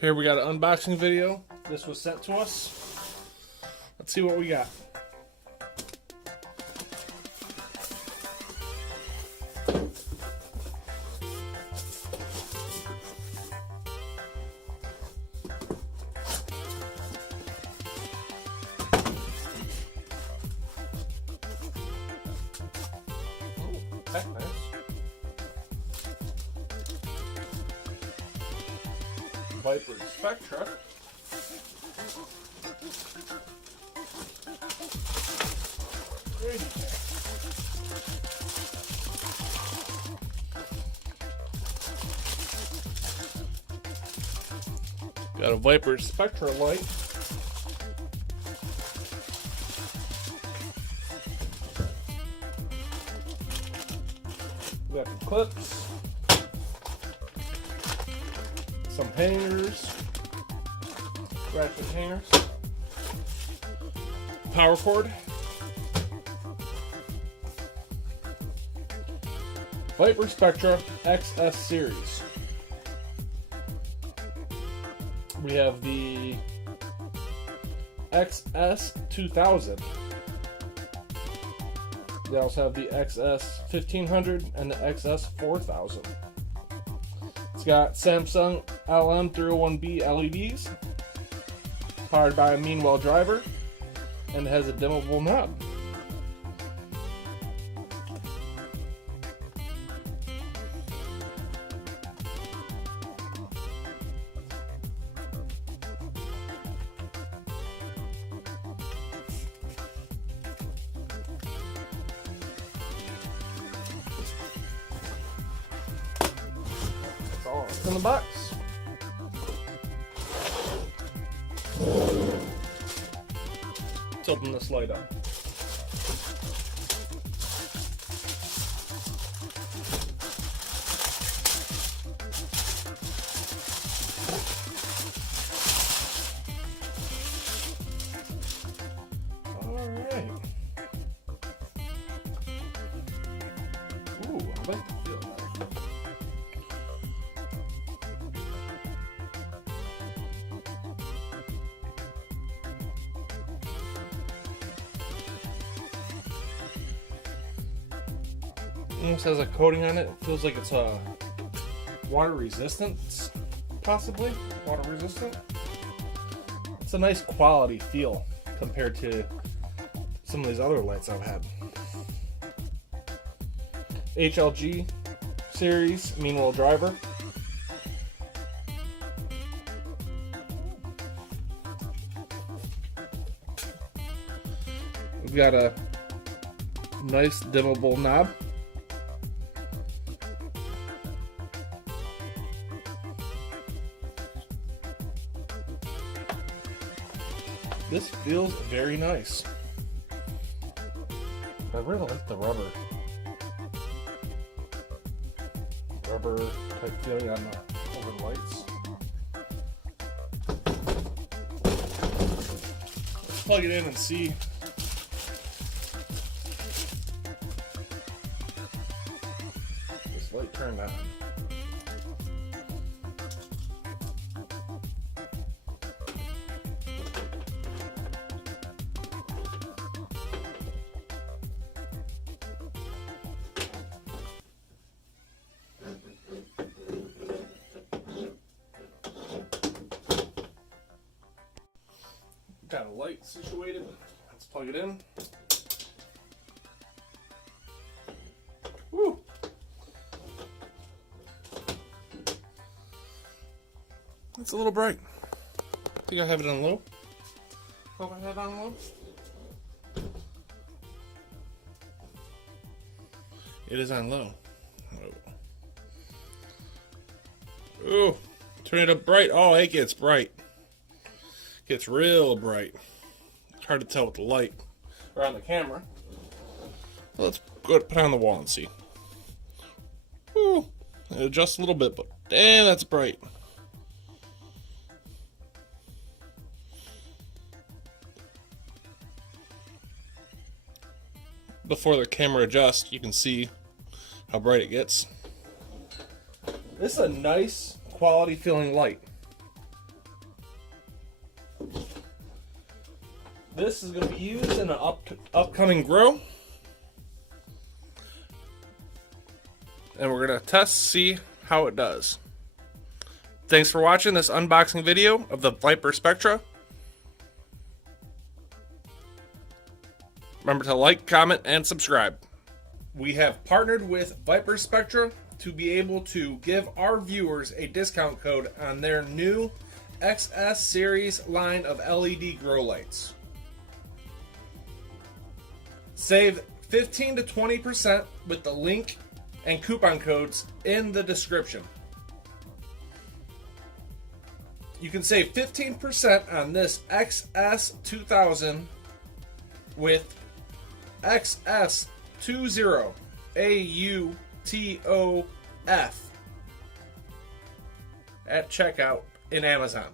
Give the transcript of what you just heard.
Here we got an unboxing video. This was sent to us. Let's see what we got. Okay, nice. VIPARSPECTRA. Got a VIPARSPECTRA light. We got some clips, some hangers, ratchet hangers, power cord, VIPARSPECTRA XS series. We have the XS2000. They also have the XS1500 and the XS4000. It's got Samsung LM301B LEDs, powered by a WELL driver, and it has a dimmable knob. That's all in the box. Let's open this light up. Alright. Ooh, I like the feel of that. Almost has a coating on it. It feels like it's water resistant, possibly water resistant. It's a nice quality feel compared to some of these other lights I've had. HLG series, WELL driver. We've got a nice dimmable knob. This feels very nice. I really like the rubber type feeling on the over the lights. Let's plug it in and see. This light turned on. Got a light situated. Let's plug it in. Woo! It's a little bright. I think I have it on low. Hope I have it on low. It is on low. Ooh, turn it up bright. Oh, it gets bright. Gets real bright. It's hard to tell with the light or on the camera. Well, let's go put it on the wall and see. Ooh, it adjusts a little bit, but damn, that's bright. before the camera adjusts, you can see how bright it gets. This is a nice quality feeling light. This is going to be used in an upcoming grow. And we're going to test, see how it does. Thanks for watching this unboxing video of the VIPARSPECTRA. Remember to like, comment, and subscribe. We have partnered with VIPARSPECTRA to be able to give our viewers a discount code on their new XS series line of LED grow lights. Save 15 to 20% with the link and coupon codes in the description. You can save 15% on this XS2000 with XS20 AUTOF at checkout in Amazon.